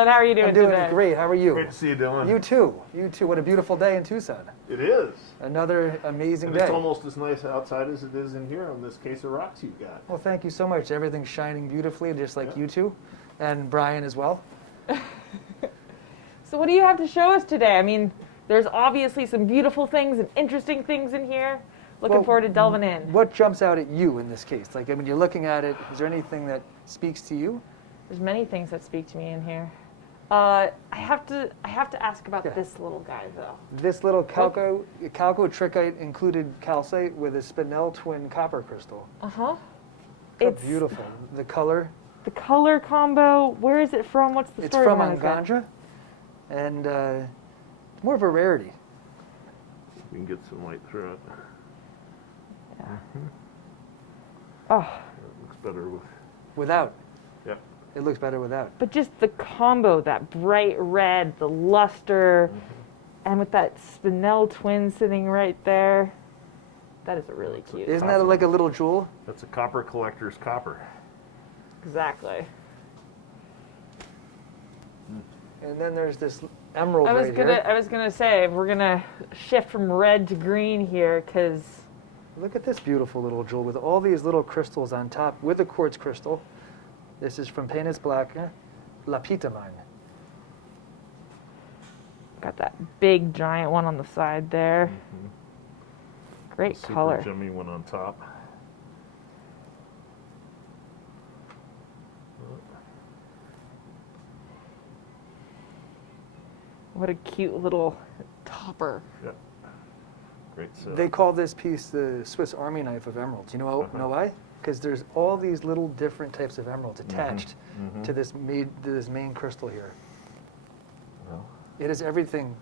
Dylan. How are you doing today? I'm doing great. How are you? Great to see you, Dylan. You too. You too. What a beautiful day in Tucson. It is. Another amazing And day. it's almost as nice outside as it is in here on this case of rocks you've got. Well, thank you so much. Everything's shining beautifully, just like you two, and Brian as well. So what do you have to show us today? I mean, there's obviously some beautiful things and interesting things in here. Looking forward to delving in. What jumps out at you in this case? Like, when you're looking at it, is there anything that speaks to you? There's many things that speak to me in here. I have to ask about this little guy though. This little chalcotrichite included calcite with a spinel twin copper crystal. It's beautiful. The color. The color combo. Where is it from? What's the story? It's from Angandra, and more of a rarity. We can get some light through it. Yeah. Oh. It looks better without. Yep. It looks better without. But just the combo, that bright red, the luster, and with that spinel twin sitting right there, that is a really cute. Isn't that like a little jewel? That's a copper collector's copper. Exactly. And then there's this emerald I here. was gonna say we're gonna shift from red to green here because. Look at this beautiful little jewel with all these little crystals on top with a quartz crystal. This is from Penis Blanca, Lapitamine. Got that big giant one on the side there. Great color. Super gemmy one on top. What a cute little topper. Yep. Great set. They call this piece the Swiss Army knife of emeralds. You know why? Because there's all these little different types of emeralds attached to this main crystal here. Well, it is everything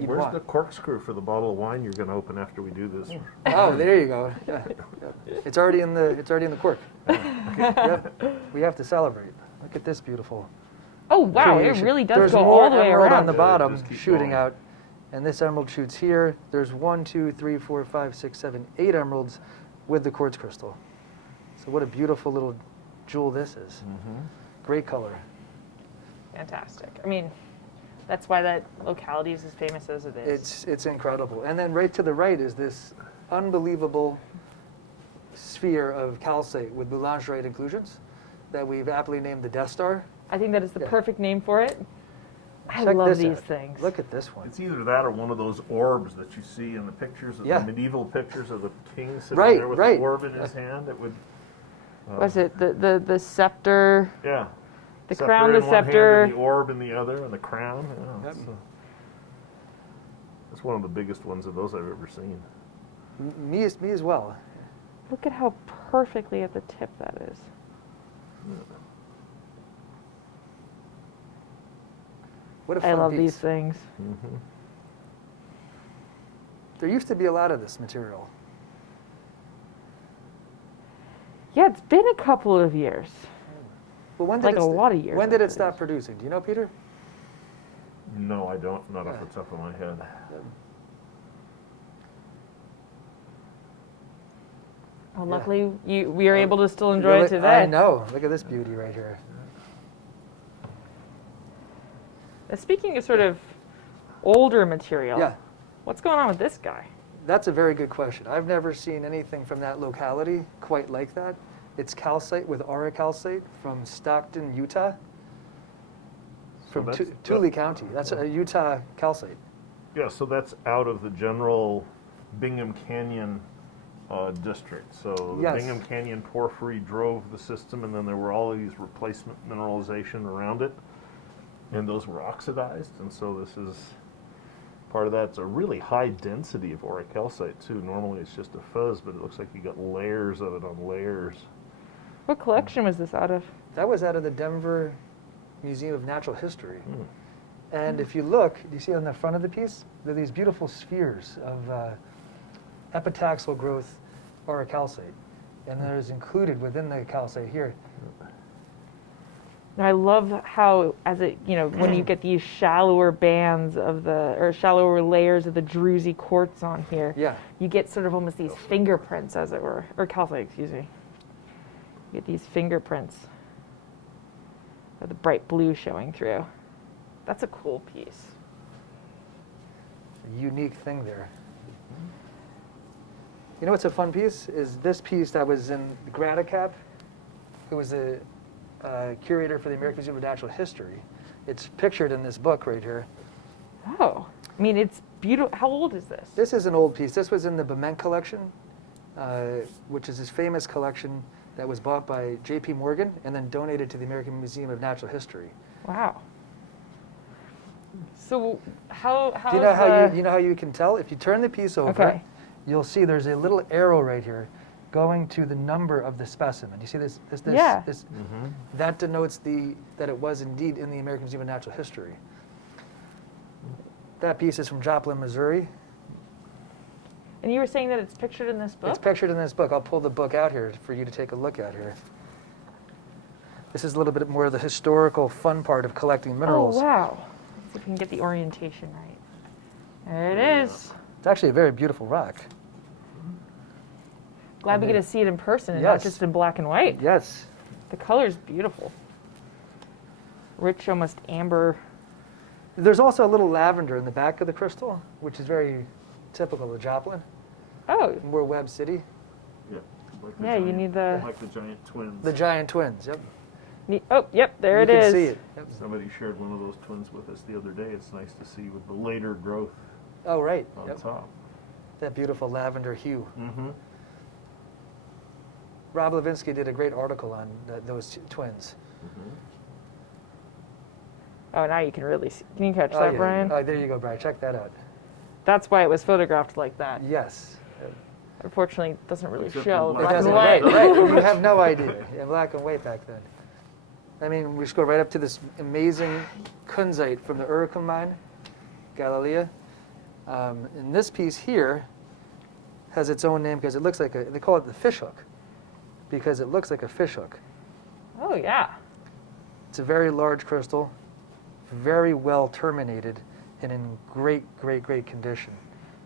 you'd where's want. the corkscrew for the bottle of wine you're going to open after we do this? Oh, there you go. Yeah. It's already in the cork. Yep. We have to celebrate. Look at this beautiful. Oh wow! creation. It really does There's go more all the way emerald around. on the bottom shooting going. out, and this emerald shoots here. There's 1, 2, 3, 4, 5, 6, 7, 8 emeralds with the quartz crystal. So what a beautiful little jewel this is. Great color. Fantastic. I mean, that's why that locality is as famous as it is. It's incredible. And then right to the right is this unbelievable sphere of calcite with boulangerite inclusions that we've aptly named the Death Star. I think that is the perfect name for it. I Check love this these out. things. Look at this one. It's either that or one of those orbs that you see in the pictures, of the medieval pictures of the king sitting there with the orb in his hand. It would. Was it the scepter? Yeah. The crown, the scepter. And the orb in the other, and the crown. Yeah, it's one of the biggest ones of those I've ever seen. Me as well. Look at how perfectly at the tip that is. What a fun I love piece. these things. There used to be a lot of this material. Yeah, it's been a couple of years. Well, when did Like a lot of years, When did it actually. stop producing? Do you know, Peter? No, I don't. Not off the top of my head. Well, luckily we are able to still enjoy it today. I know. Look at this beauty right here. Speaking of sort of older material, Yeah. what's going on with this guy? That's a very good question. I've never seen anything from that locality quite like that. It's calcite with aurocalcite from Stockton, Utah. From Tule County. That's a Utah calcite. Yeah, so that's out of the general Bingham Canyon district. So the Bingham Canyon porphyry drove the system, and then there were all of these replacement mineralization around it, and those were oxidized, and so this is part of that. It's a really high density of aurocalcite too. Normally it's just a fuzz, but it looks like you got layers of it on layers. What collection was this out of? That was out of the Denver Museum of Natural History. And if you look, do you see on the front of the piece? There are these beautiful spheres of epitaxial growth aurocalcite. And there's included within the calcite here. I love how, when you get these shallower bands or shallower layers of the druzy quartz on here, you get sort of almost these fingerprints, as it were, or calcite, excuse me. You get these fingerprints of the bright blue showing through. That's a cool piece. A unique thing there. You know what's a fun piece? Is this piece that was in Gradicap, who was a curator for the American Museum of Natural History. It's pictured in this book right here. Oh, I mean, it's beautiful. How old is this? This is an old piece. This was in the Bement collection, which is his famous collection that was bought by J.P. Morgan and then donated to the American Museum of Natural History. Wow. So how Do you know how you can tell? If you turn the piece over, you'll see there's a little arrow right here going to the number of the specimen. You see this? Yeah. That denotes that it was indeed in the American Museum of Natural History. That piece is from Joplin, Missouri. And you were saying that it's pictured in this book? It's pictured in this book. I'll pull the book out here for you to take a look at here. This is a little bit more of the historical fun part of collecting minerals. Oh, wow. Let's see if we can get the orientation right. There it is. It's actually a very beautiful rock. Glad we get to see it in person and not just in black and white. Yes. The color's beautiful. Rich, almost amber. There's also a little lavender in the back of the crystal, which is very typical of Joplin. Oh. We're Webb City. Yeah. You need the... Like the giant twins. The giant twins, yep. Oh, yep, there it is. You can see it. Yep. Somebody shared one of those twins with us the other day. It's nice to see with the later growth Oh, right. on Yep. top. That beautiful lavender hue. Mm-hmm. Rob Levinsky did a great article on those twins. Mm-hmm. Oh, now you can really see. Can you catch that, yeah. Brian? Oh, there you go, Brian. Check that out. That's why it was photographed like that. Yes. Unfortunately, it doesn't really Except show in black and doesn't, white. right. You have no idea. Yeah, black and white back then. I mean, we just go right up to this amazing kunzite from the Uricum mine, Galilea. And this piece here has its own name because it looks like they call it the fish hook, because it looks like a fish hook. Oh, yeah. It's a very large crystal, very well terminated, and in great, great, great condition.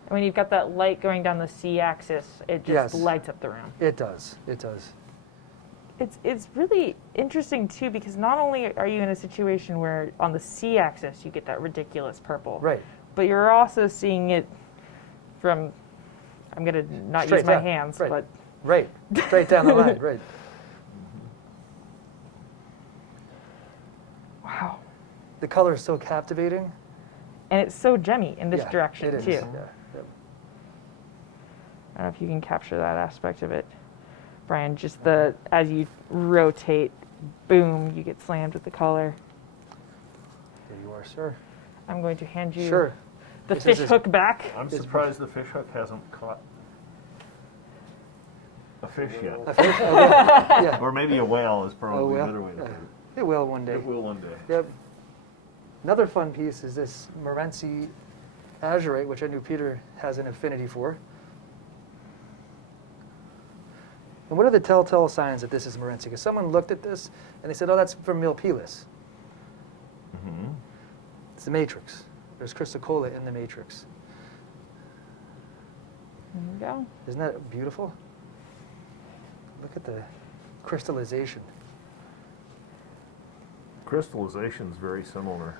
And when you've got that light going down the C-axis, it just lights up the room. It does. It does. It's really interesting, too, because not only are you in a situation where on the C-axis you get that ridiculous purple, Right. but you're also seeing it from, I'm going to not Straight use my down. hands, Right. but... Right. Straight down the line. Right. Wow. The color is so captivating. And it's so gemmy in this Yeah, direction, it is. too. Yeah. Yep. I don't know if you can capture that aspect of it, Brian. Just as you rotate, boom, you get slammed with the color. Here you are, sir. I'm going to hand you Sure. the This fish is- hook back. I'm surprised the fish hook hasn't caught a fish yet. A fish? Oh, yeah. Yeah. Or maybe a whale is probably Oh, well. a better way to put it. It will one day. It will one day. Yep. Another fun piece is this Morenci azurite, which I knew Peter has an affinity for. And what are the telltale signs that this is Morenci? Because someone looked at this and they said, oh, that's from Milpilus. Mm-hmm. It's the matrix. There's chrysocolla in the matrix. There we go. Isn't that beautiful? Look at the crystallization. Crystallization is very similar,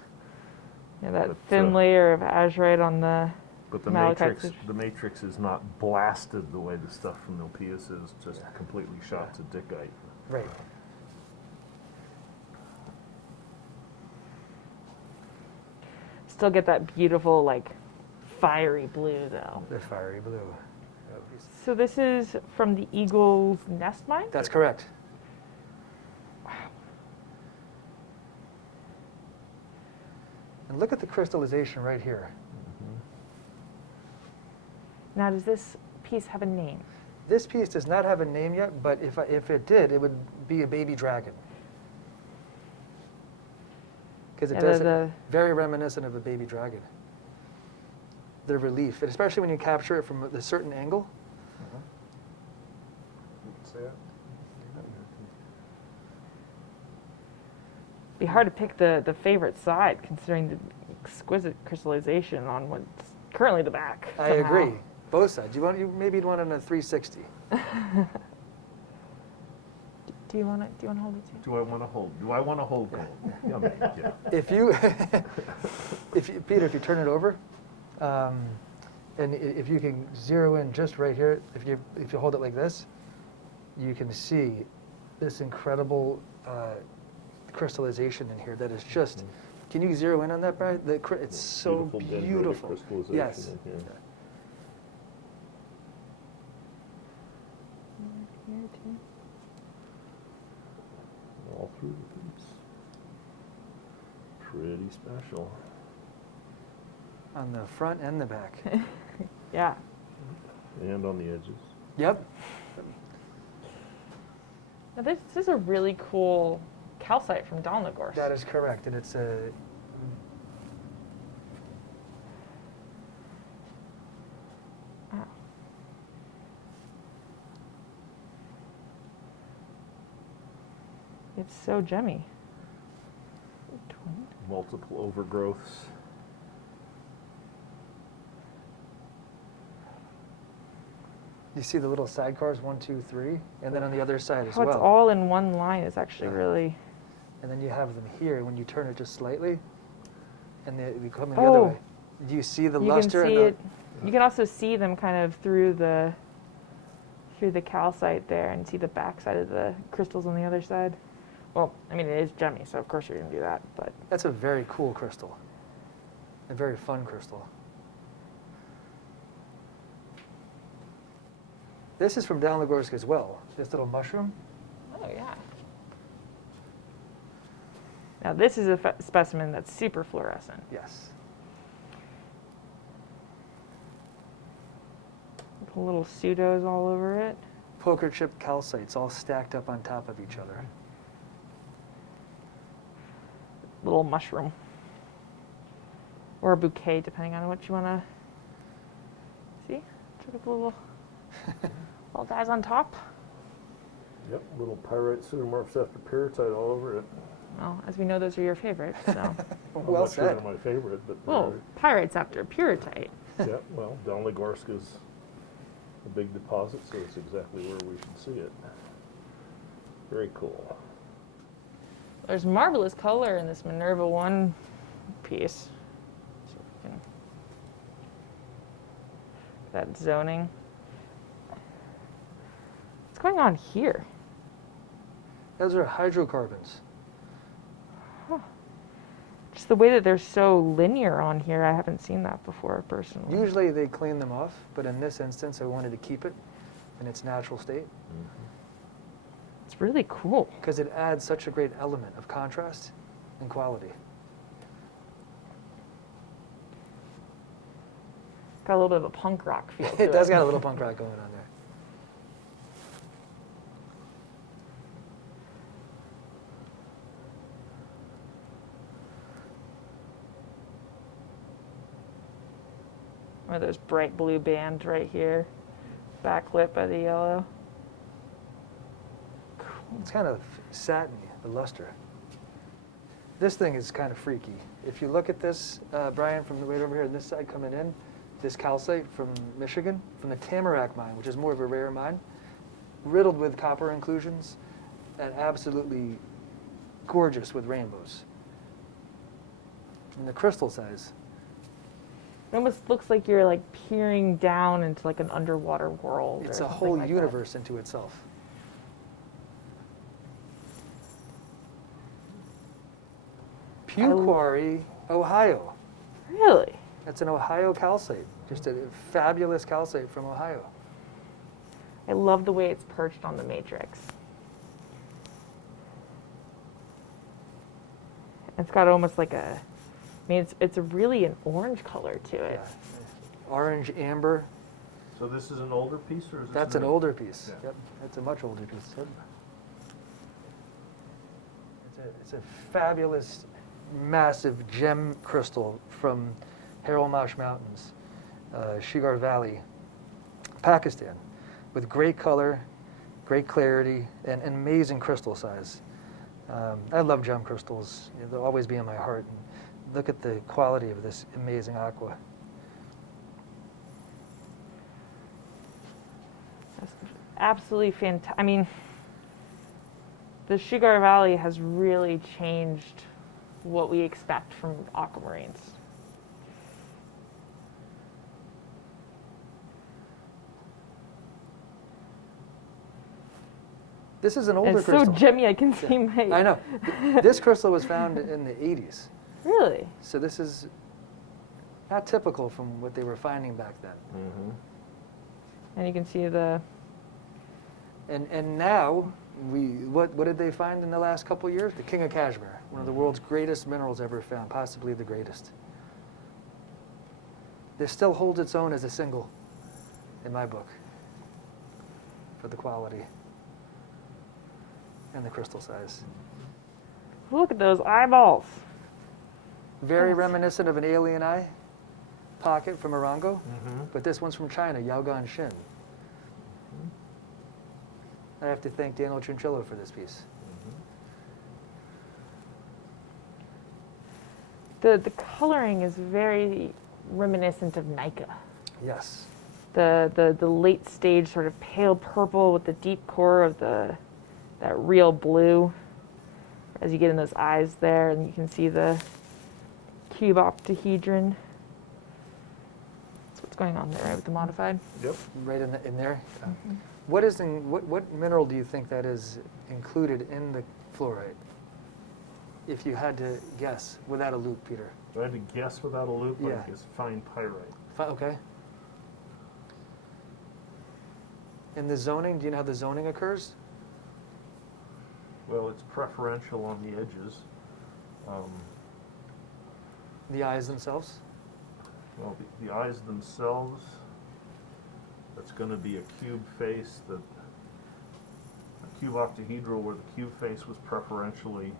Yeah, that But, thin layer of azurite on the but the malachite. matrix is not blasted the way the stuff from Milpius is, just completely shot to dickite. Right. Still get that beautiful, like, fiery blue, though. The fiery blue. So this is from the Eagle's Nest mine? That's correct. And look at the crystallization right here. Now, does this piece have a name? This piece does not have a name yet, but if it did, it would be a baby dragon. Because it Yeah, does very reminiscent of a baby dragon. The relief, and especially when you capture it from a certain angle. Be hard to pick the favorite side, considering the exquisite crystallization on what's currently the back. I somehow. agree. Both sides. Maybe you'd want it on a 360. Do you want to hold it too? Do I want to hold? Do I want to hold gold? Yummy. Yeah. Peter, if you turn it over, and if you can zero in just right here, if you hold it like this, you can see this incredible crystallization in here that is just. Can you zero in on that, Brian? It's so beautiful. Crystallization yes. in here. Here too. All through the piece. Pretty special. On the front and the back. Yeah. And on the edges. Yep. Now this is a really cool calcite from Dalnagorsk. That is correct, and it's a. Wow. It's so gemmy. Multiple overgrowths. You see the little sidecars, 1, 2, 3, and then on the other side as How well. it's all in one line is actually really. And then you have them here when you turn it just slightly, and they come the other way. Do you see the luster? You can see it. You can also see them kind of through the calcite there, and see the back side of the crystals on the other side. Well, I mean, it is gemmy, so of course you're gonna do that. But that's a very cool crystal, a very fun crystal. This is from Dalnagorsk as well. This little mushroom. oh yeah. Now this is a specimen that's super fluorescent. Yes. With little pseudos all over it. Poker chip calcites all stacked up on top of each other. Little mushroom. Or a bouquet, depending on what you want to see. Check out the little guys on top. Yep, little pyrite pseudomorphs after pyrrhotite all over it. Well, as we know, those are your favorites, so. Well I'm not sure said. they're my favorite, but Well, pyrites after pyrrhotite. yeah, well, Dalnagorsk is a big deposit, so it's exactly where we should see it. Very cool. There's marvelous color in this Minerva 1 piece. So we can, that zoning. What's going on here? Those are hydrocarbons. Just the way that they're so linear on here, I haven't seen that before personally. Usually they clean them off, but in this instance I wanted to keep it in its natural state. It's really cool. Because it adds such a great element of contrast and quality. Got a little bit of a punk rock feel to It does got a little punk rock going on there. Or there's bright blue band right here, backlit by the yellow. It's kind of satiny, the luster. This thing is kind of freaky. If you look at this, Brian, from the way over here on this side coming in, this calcite from Michigan, from the Tamarack mine, which is more of a rare mine, riddled with copper inclusions, and absolutely gorgeous with rainbows. And the crystal size. It almost looks like you're like peering down into like an underwater world. It's or a something whole like universe into itself. Pew Quarry, Ohio. Really? That's an Ohio calcite. Just a fabulous calcite from Ohio. I love the way it's perched on the matrix. It's got almost like a, I mean, it's a really an orange color to it. Yeah. Orange, amber. So this is an older piece, or is this That's an new? older piece. Yeah. Yep, it's a much older piece. Yep. It's a fabulous, massive gem crystal from Haralmash Mountains, Shigar Valley, Pakistan, with great color, great clarity, and amazing crystal size. I love gem crystals. They'll always be in my heart. And look at the quality of this amazing aqua. That's absolutely fantastic. I mean, the Sugar Valley has really changed what we expect from aquamarines. This is an older It's crystal. so gemmy, I can see my... I know. This crystal was found in the 80s. Really? So this is not typical from what they were finding back then. Mm-hmm. And you can see the... And now, what did they find in the last couple of years? The King of Kashmir, one of the world's greatest minerals ever found, possibly the greatest. This still holds its own as a single in my book for the quality and the crystal size. Look at those eyeballs. Very Yes. reminiscent of an alien eye pocket from Arango, Mm-hmm. but this one's from China, Yaogan Shin. I have to thank Daniel Chinchillo for this piece. The coloring is very reminiscent of Nika. Yes. The late stage sort of pale purple with the deep core of that real blue. As you get in those eyes there, and you can see the cube octahedron. That's what's going on there, right, with the modified. Yep. Right in there. What mineral do you think that is included in the fluorite? If you had to guess without a loop, Peter. If I had to guess without a loop, Yeah. I guess fine pyrite. Okay. And the zoning, do you know how the zoning occurs? Well, it's preferential on the edges. The eyes themselves? Well, the eyes themselves, that's going to be a cube face, a cube octahedral where the cube face was preferentially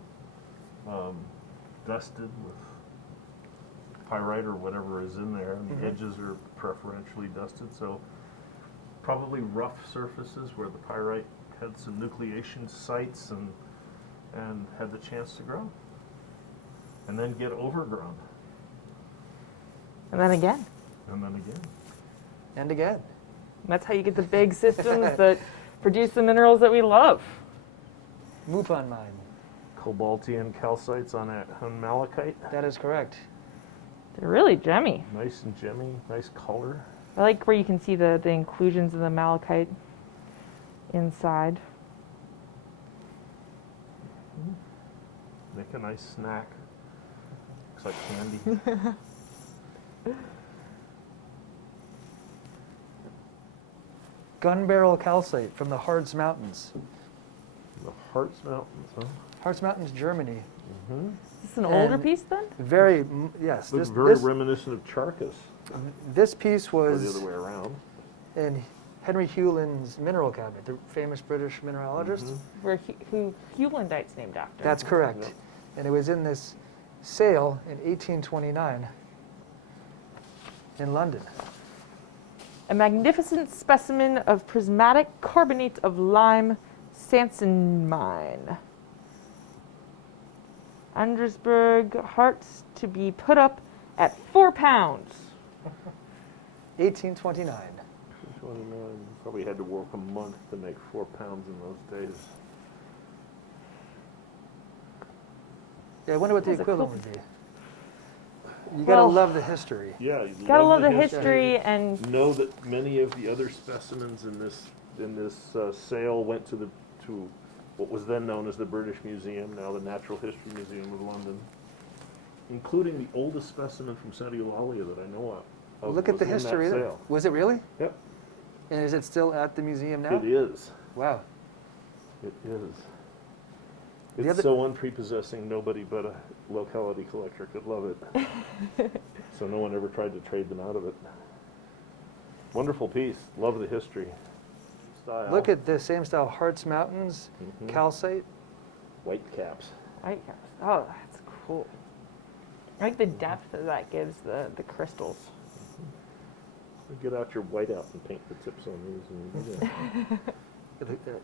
dusted with pyrite or whatever is in there, and the edges are preferentially dusted. So probably rough surfaces where the pyrite had some nucleation sites and had the chance to grow, and then get overgrown, And then again. and then again. And again. That's how you get the big systems that produce the minerals that we love. Mupon mine. Cobaltian calcites on malachite. That is correct. They're really gemmy. Nice and gemmy, nice color. I like where you can see the inclusions of the malachite inside. Make a nice snack. Looks like candy. Gun barrel calcite from the Harz Mountains. The Harz Mountains, huh? Harz Mountains, Germany. Mm-hmm. Is this an older And piece then? Very, yes. Looks very reminiscent of Charcas, This piece or the was other way around. in Henry Hewlin's mineral cabinet, the famous British mineralogist. Where who Hewlandite's named after. That's correct. Yep. And it was in this sale in 1829 in London. A magnificent specimen of prismatic carbonate of lime Sansamine. Andresburg hearts to be put up at £4. 1829. 29. Probably had to work a month to make 4 pounds in those days. Yeah, I wonder what the That's a equivalent cool- would be. You gotta Well- love the history. Yeah, you Gotta love the history and Know that many of the other specimens in this sale went to what was then known as the British Museum, now the Natural History Museum of London, including the oldest specimen from Santa Eulalia that I know of. Look at was the in that history there. sale. Was it really? Yep, And is it still at the museum now? it is. Wow. It is. The It's other- so unprepossessing, nobody but a locality collector could love it. So no one ever tried to trade them out of it. Wonderful piece. Love the history. Style. Look at the same style, Harz Mountains, Mhm. calcite. White caps. oh, that's cool. I like the depth that gives the crystals. Get out your whiteout and paint the tips on these. And, yeah,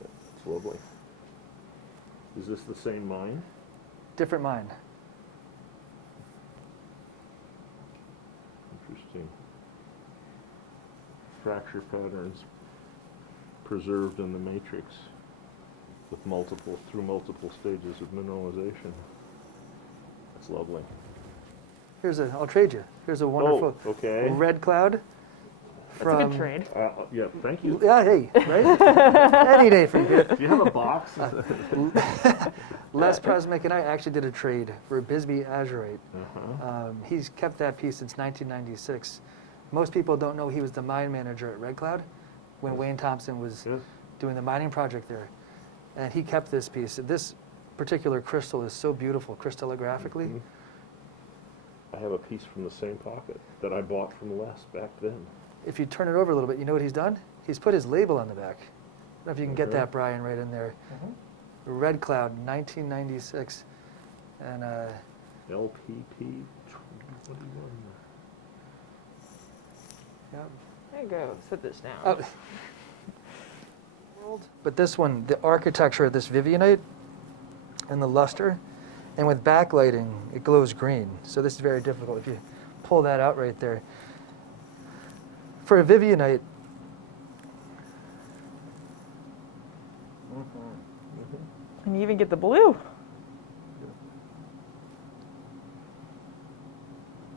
it's lovely. Is this the same mine? Different mine. Interesting. Fracture patterns preserved in the matrix. with multiple stages of mineralization. It's lovely. I'll trade you. Here's a wonderful red cloud. That's a good trade. Yeah, thank you. Yeah, hey, right? Any day for you. Do you have a box? Les Presmick and I actually did a trade for a Bisbee azurite. Uh-huh. He's kept that piece since 1996. Most people don't know he was the mine manager at Red Cloud when Wayne Thompson was doing the mining project there. And he kept this piece. This particular crystal is so beautiful crystallographically. Mm-hmm. I have a piece from the same pocket that I bought from Les back then. If you turn it over a little bit, you know what he's done? He's put his label on the back. I don't know if you can get that, Brian, right in there. Red Cloud, 1996. And LPP 21. Yep. There you go. Set this down. But this one, the architecture of this Vivianite and the luster, and with backlighting, it glows green. So this is very difficult. If you pull that out right there. For a Vivianite, And you even get the blue.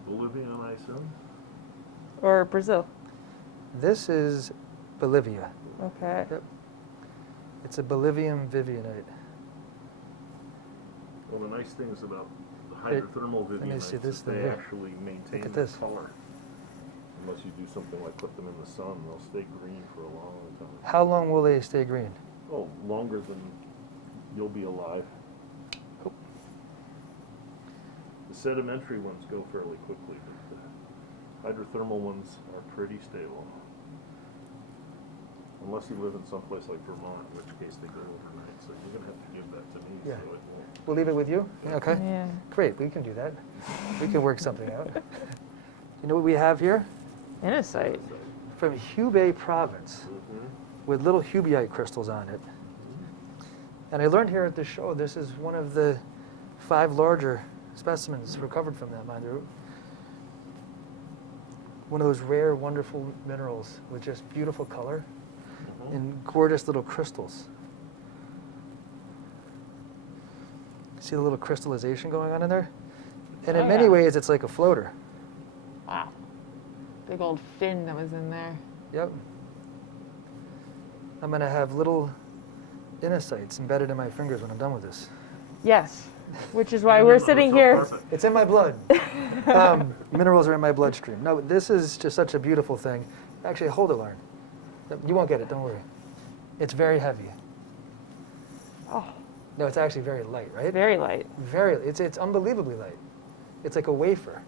Bolivian ISO? Or Brazil. this is Bolivia. Okay. Yep. It's a Bolivian Vivianite. One of the nice things about the hydrothermal let me Vivianites see this is thing they here. actually maintain Look at their this. color. Unless you do something like put them in the sun, they'll stay green for a long time. How long will they stay green? Oh, longer than you'll be alive. Cool. The sedimentary ones go fairly quickly, but the hydrothermal ones are pretty stable. Unless you live in some place like Vermont, in which case they go overnight. So you're going to have to give that to me. Yeah. So it won't. We'll leave it with you? Okay. Yeah. Great, we can do that. We can work something out. You know what we have here? Innisite. From Hubei province, with little Hubeite crystals on it. And I learned here at the show, this is one of the 5 larger specimens recovered from that mine. They're one of those rare, wonderful minerals with just beautiful color and gorgeous little crystals. See the little crystallization going on in there? And in many ways, it's like a floater. Wow. Big old fin that was in there. Yep. I'm going to have little innosites embedded in my fingers when I'm done with this. Yes. Which is why we're sitting here. It's in my blood. Minerals are in my bloodstream. No, this is just such a beautiful thing. Actually, hold it, Lauren. You won't get it, don't worry. It's very heavy. Oh, No, it's actually very light, right? very light. It's unbelievably light. It's like a wafer.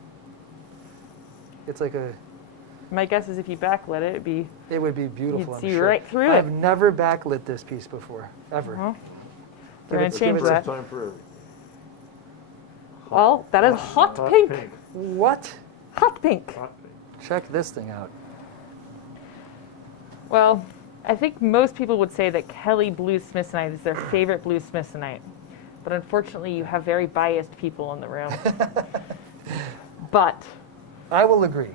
It's like a... My guess is if you backlit it, It would be beautiful, you'd I'm see sure. right through I've it. never backlit this piece before, ever. Well, Give we're it- going to change give it that. Time for everything. Well, that is hot pink. What? Hot pink. Hot pink. Check this thing out. Well, I think most people would say that Kelly blue smithsonite is their favorite blue smithsonite. But unfortunately, you have very biased people in the room. But I will agree.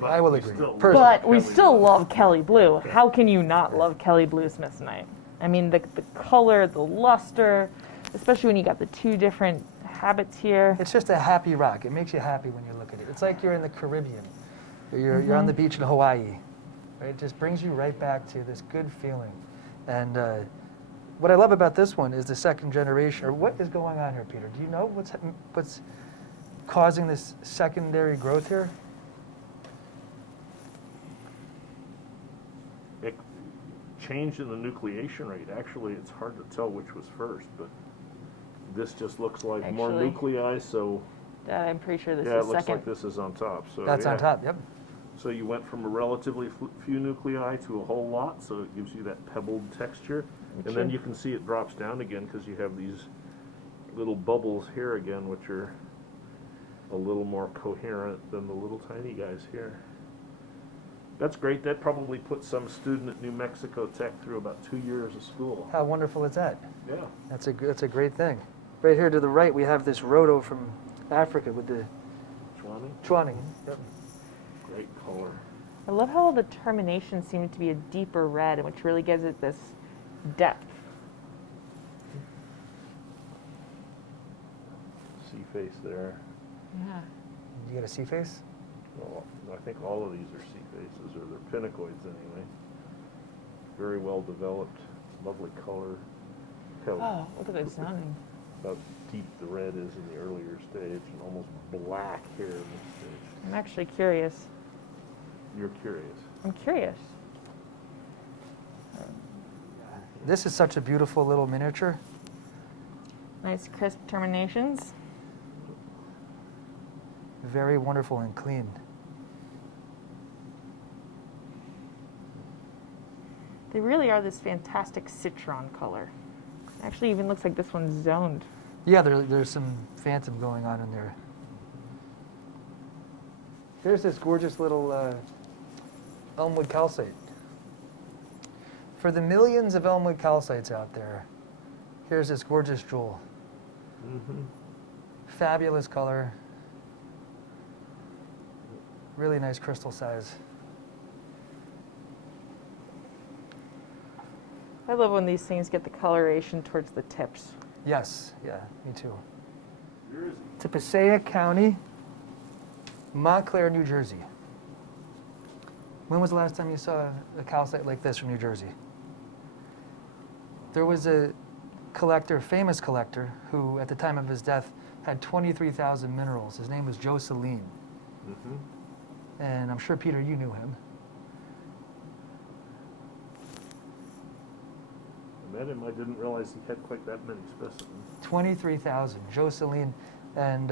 But I will we agree. still Personally. But we Kelly still blue. love Kelly blue. How can you not love Kelly blue smithsonite? I mean, the color, the luster, especially when you got the 2 different habits here. It's just a happy rock. It makes you happy when you look at it. It's like you're in the Caribbean, or you're on the beach in Hawaii. Right? It just brings you right back to this good feeling. And what I love about this one is the second generation. Or what is going on here, Peter? Do you know what's causing this secondary growth here? It change in the nucleation rate. Actually, it's hard to tell which was first, but this just looks like more Actually, nuclei. So I'm pretty sure this yeah, it is looks second. like this is on top. So That's yeah. on top. Yep. So you went from a relatively few nuclei to a whole lot, so it gives you that pebbled texture. And then you can see it drops down again because you have these little bubbles here again, which are a little more coherent than the little tiny guys here. That's great. That probably put some student at New Mexico Tech through about 2 years of school. How wonderful is that? Yeah. That's a great thing. Right here to the right, we have this rhodo from Africa with the Chwani? Chwani. Yep. Great color. I love how all the terminations seem to be a deeper red, which really gives it this depth. face there. Yeah. You got a C face? Well, I think all of these are C faces, or they're pinacoids anyway. Very well developed, lovely color. Oh, look at that sounding. How deep the red is in the earlier stage, and almost black here in this stage. I'm actually curious. You're curious. I'm curious. This is such a beautiful little miniature. Nice crisp terminations. Very wonderful and clean. They really are this fantastic citron color. Actually, even looks like this one's zoned. Yeah, there's some phantom going on in there. Here's this gorgeous little elmwood calcite. For the millions of elmwood calcites out there, here's this gorgeous jewel. Mm-hmm. Fabulous color. Really nice crystal size. I love when these things get the coloration towards the tips. Yes, yeah, me too. To Passaic County, Montclair, New Jersey. When was the last time you saw a calcite like this from New Jersey? There was a collector, famous collector, who at the time of his death had 23,000 minerals. His name was Joe Celine. Mm-hmm. And I'm sure, Peter, you knew him. I met him. I didn't realize he had quite that many specimens. 23,000, Joe Celine. And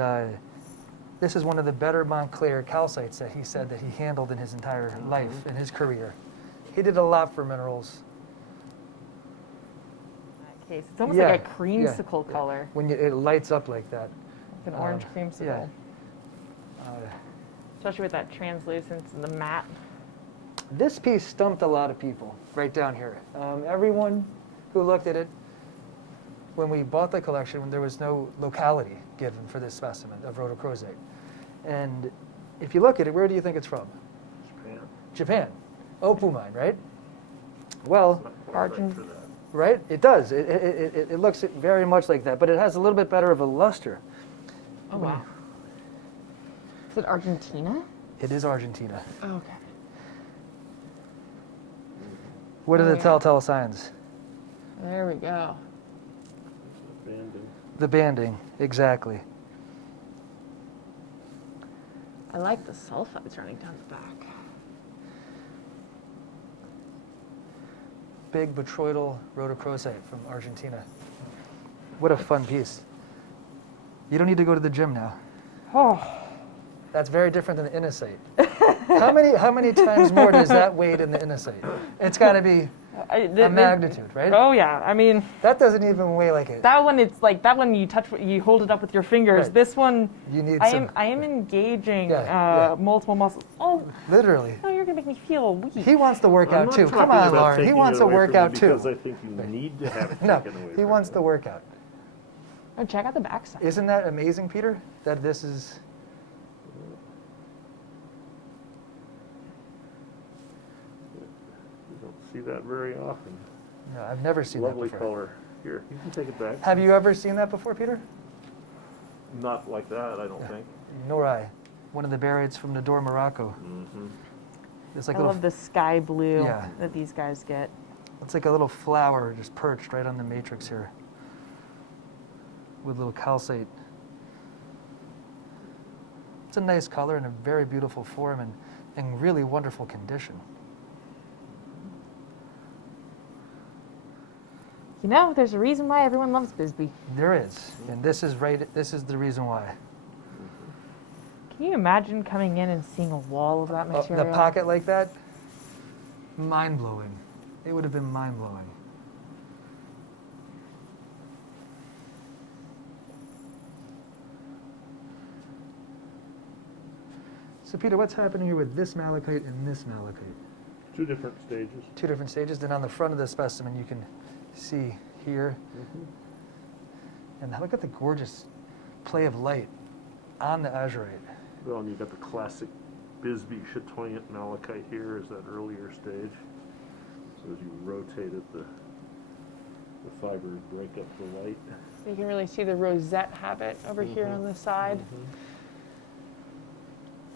this is one of the better Montclair calcites that he said that he handled in his entire life, in his career. He did a lot for minerals. In that case, it's almost like a creamsicle color. When it lights up like that. Like an orange creamsicle. Yeah. Especially with that translucence and the matte. This piece stumped a lot of people right down here. Everyone who looked at it, when we bought the collection, there was no locality given for this specimen of rhodochrosite. And if you look at it, where do you think it's from? Japan. Japan. Opal mine, right? Well, Argent. right? It does. It looks very much like that, but it has a little bit better of a luster. Oh, wow. Is it Argentina? It is Argentina. Oh, okay. What are Oh, the yeah. telltale signs? There we go. Banding. The banding, exactly. I like the sulfides running down the back. Big botryoidal rhodochrosite from Argentina. What a fun piece. You don't need to go to the gym now. Oh, That's very different than the innosite. How many times more does that weight in the innosite? It's got to be a magnitude, right? Oh yeah, I mean That doesn't even weigh like it. that one. It's like that one. You touch, you hold it up with your fingers. Right. This one, You need I some. am engaging Yeah, multiple muscles. Oh, Literally. no, you're gonna make me feel weak. He wants to work I'm out not too. talking Come on, about Lauren. He taking wants it to away work from you out too. Because I think you need to have it No, taken away he from wants you. to work out. Oh, check out the backside. Isn't that amazing, Peter? That this is. You don't see that very often. No, I've never seen Lovely that before. color. Here, you can take it back. Have you ever seen that before, Peter? Not like that, I don't think. Nor I. One of the bariates from Nador, Morocco. Mm-hmm. It's like I a little. love the sky blue Yeah. that these guys get. It's like a little flower just perched right on the matrix here, with little calcite. It's a nice color and a very beautiful form and really wonderful condition. You know, there's a reason why everyone loves Bisbee. There is, and this is right. This is the reason why. Can you imagine coming in and seeing a wall of that material? The pocket like that, mind blowing. It would have been mind blowing. So Peter, what's happening here with this malachite and this malachite? Two different stages. Two different stages. Then on the front of the specimen, you can see here. And look at the gorgeous play of light on the azurite. Well, and you've got the classic Bisbee chatoyant malachite here is that earlier stage. So as you rotate it, the The fibers break up the light. You can really see the rosette habit over here on the side.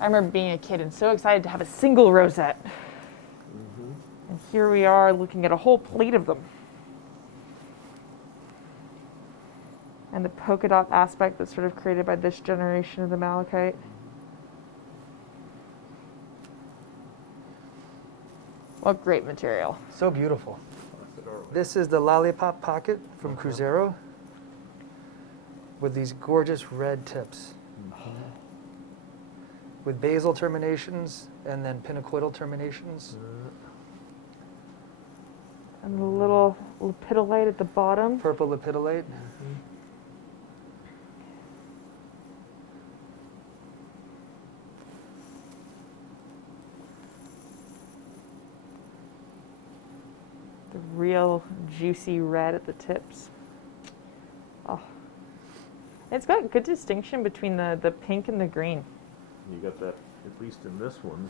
I remember being a kid and so excited to have a single rosette. And here we are looking at a whole plate of them. And the polka dot aspect that's sort of created by this generation of the malachite. What great material. So beautiful. This is the lollipop pocket from Cruzeiro with these gorgeous red tips. With basal terminations and then pinacoidal terminations. And the little lepidolite at the bottom. Purple lepidolite. The real juicy red at the tips. Oh. It's got good distinction between the pink and the green. You got that, at least in this one,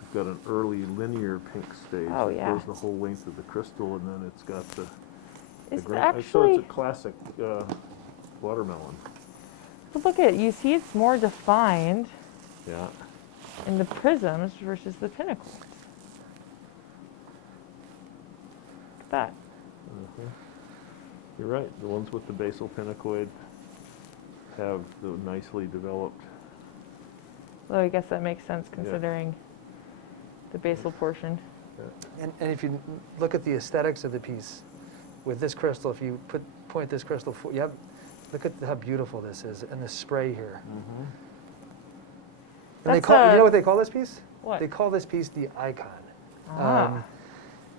you've got an early linear pink stage Oh, that yeah. goes the whole length of the crystal, and then it's got the It's green. So actually, it's a classic watermelon. but look at it, you see it's more defined Yeah. in the prisms versus the pinnacle. Look at that. You're right. The ones with the basal pinacoid have the nicely developed. Well, I guess that makes sense considering the basal portion. And if you look at the aesthetics of the piece with this crystal, if you point this crystal, look at how beautiful this is, and the spray here. And they call, you know what they call this piece? What? They call this piece the icon. Ah.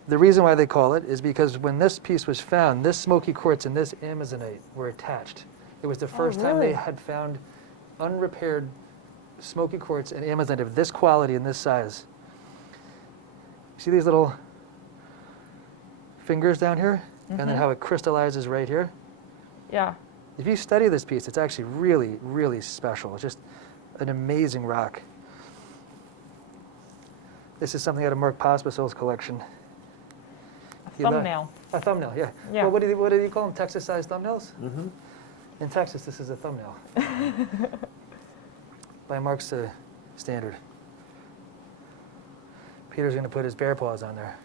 The reason why they call it is because when this piece was found, this smoky quartz and this amazonite were attached. It was the first time they really? had found unrepaired smoky quartz and amazonite of this quality and this size. See these little fingers down here? And then how it crystallizes right here? Yeah. If you study this piece, it's actually really, really special. It's just an amazing rock. This is something out of Mark Pospisil's collection. A thumbnail. A thumbnail, yeah. Yeah. Well, what do you call them? Texas-sized thumbnails? In Texas, this is a thumbnail. By Mark's standard. Peter's going to put his bear paws on there.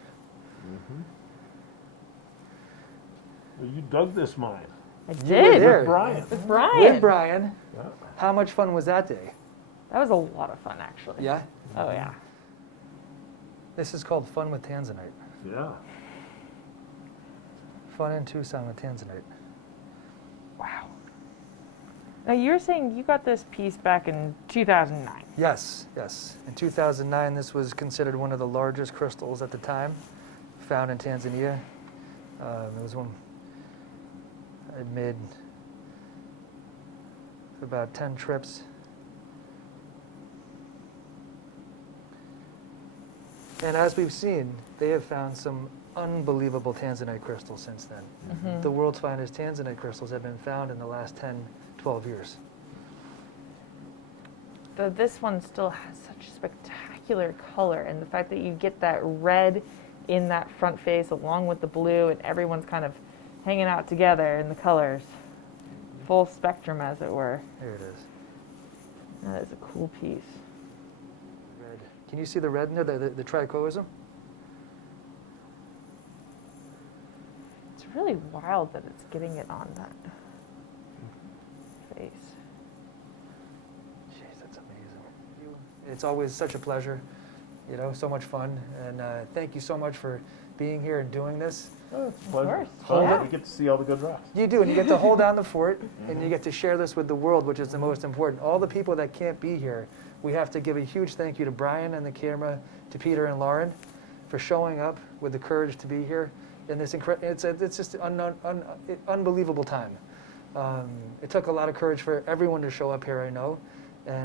Well, you dug this mine. I were did. there. With Brian. With Brian. With Brian. Yeah. How much fun was that day? That was a lot of fun, actually. Yeah? Oh, yeah. This is called Fun with Tanzanite. Yeah. Fun in Tucson with Tanzanite. Wow. Now, you're saying you got this piece back in 2009. Yes, yes. In 2009, this was considered one of the largest crystals at the time, found in Tanzania. It was one I made about 10 trips. And as we've seen, they have found some unbelievable tanzanite crystals since then. The world's finest tanzanite crystals have been found in the last 10, 12 years. Though this one still has such spectacular color, and the fact that you get that red in that front face along with the blue, and everyone's kind of hanging out together in the colors. Full spectrum, as it were. There it is. That is a cool piece. Red. Can you see the red in there, the trichoism? It's really wild that it's getting it on that face. Jeez, that's amazing. It's always such a pleasure, you know, so much fun. And thank you so much for being here and doing this. Oh, it's a pleasure. course. It's fun. Yeah. You get to see all the good rocks. You do, and you get to hold down the fort, and you get to share this with the world, which is the most important. All the people that can't be here, we have to give a huge thank you to Brian and the camera, to Peter and Lauren, for showing up with the courage to be here in this it's just an unbelievable time. It took a lot of courage for everyone to show up here, I know. And